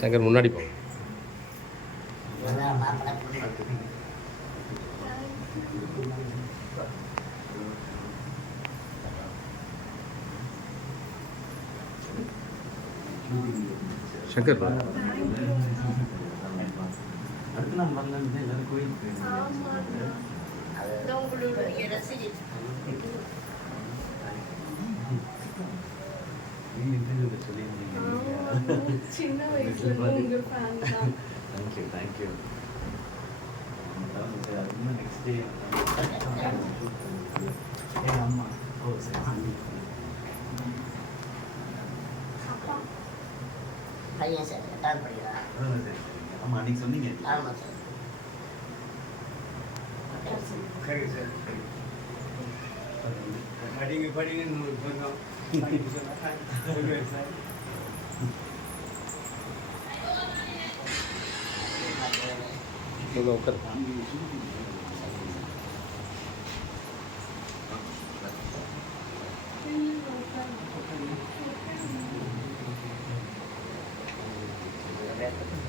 சங்கர் முன்னாடி போ. சங்கர் அடுத்து நம்ம வரல எல்லாரும் கோயிலுக்கு சின்ன வயசுல உங்க ஃபேன் தான். தேங்க்யூ நெக்ஸ்ட் டே அம்மா ஓ சரி பையன் சார் 8வது படிக்கிறான். ஆமா அன்னைக்கு சொன்னீங்க. ஆமாம் சார். சரி சார் படிங்கன்னு சொன்னோம். படிக்க சொன்னா சார் உட்கார்.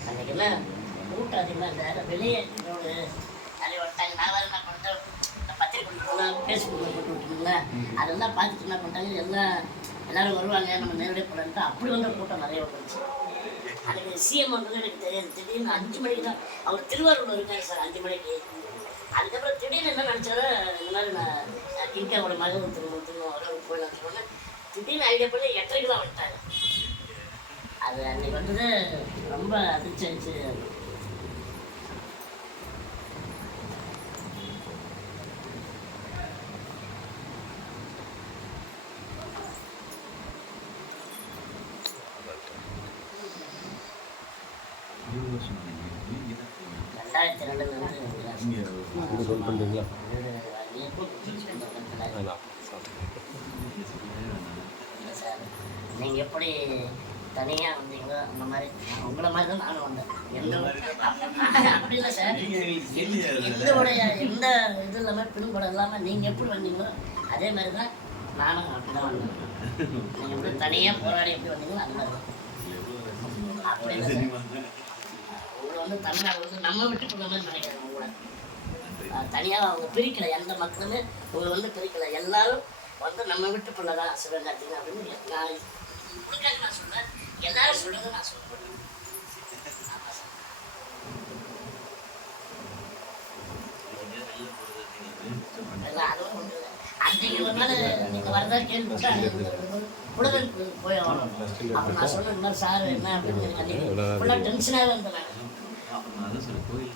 அன்னைக்கு என்ன கூட்டம் அதிகமாக சார். வெளியே ரோடு தள்ளி விட்டாங்க. நான் வேறு என்ன பண்ணிட்டேன், பத்திரிக்கை கொடுத்துருந்தேன், ஃபேஸ்புக்கில் போட்டு விட்டுருந்தேங்க. அதெல்லாம் பார்த்துட்டு என்ன பண்ணிட்டாங்க, எல்லோரும் வருவாங்க, நம்ம நேரடியாக போகலான்ட்டு அப்படி வந்து கூட்டம் நிறைய வந்துருச்சு. அன்றைக்கி சிஎம் வந்தது எனக்கு தெரியாது. திடீர்னு 5 மணிக்கு தான் அவர் திருவாரூரில் இருக்காங்க சார். 5 மணிக்கு அதுக்கப்புறம் திடீர்னு என்ன நினச்சாரு, இந்த மாதிரி நான் கிங்காவோட மகன் திரும்ப போயிடலான்னு சொன்னேன். திடீர்னு ஐடியா பண்ணி 8:30 தான் வந்துட்டாங்க. அது அன்றைக்கி வந்தது ரொம்ப அதிர்ச்சி ஆயிடுச்சு. ரோல் பண்ணுறீங்களா? நீங்கள் எப்படி தனியாக வந்தீங்களோ அந்த மாதிரி உங்களை மாதிரி தான் நானும் வந்தேன். அப்படி இல்லை சார். எந்த இது இல்லாமல் பின்படம் இல்லாமல் நீங்கள் எப்படி வந்தீங்களோ அதே மாதிரி தான் நானும் அப்படி தான் வந்தேன். நீங்கள் எப்படி தனியாக போராடி எப்படி வந்தீங்களோ அந்த மாதிரி தான். அப்படி இல்லை சார். உங்களை தமிழ்நாடு நம்ம விட்டு போன மாதிரி நினைக்கிறேன். உங்களை தனியாக அவங்க பிரிக்கலை. எந்த மக்களுமே உங்களை பிரிக்கலை. எல்லாரும் நம்ம விட்டு பிள்ளைதான் சிவகார்த்திகேயன் அப்படின்னு நான் உங்களுக்காக நான் சொல்கிறேன். எல்லாரும் சொல்கிறத நான் சொல்கிறேன். அதுவும் ஒன்று இல்லை. அன்றைக்கு ஒரு நாள் நீங்கள் வரதா கேள்விப்பட்டா புலவன் போய் ஆகணும். அப்போ நான் சொன்ன இந்த மாதிரி சார் என்ன அப்படின்னு ஃபுல்லாக டென்ஷனாகவே இருந்தேன்.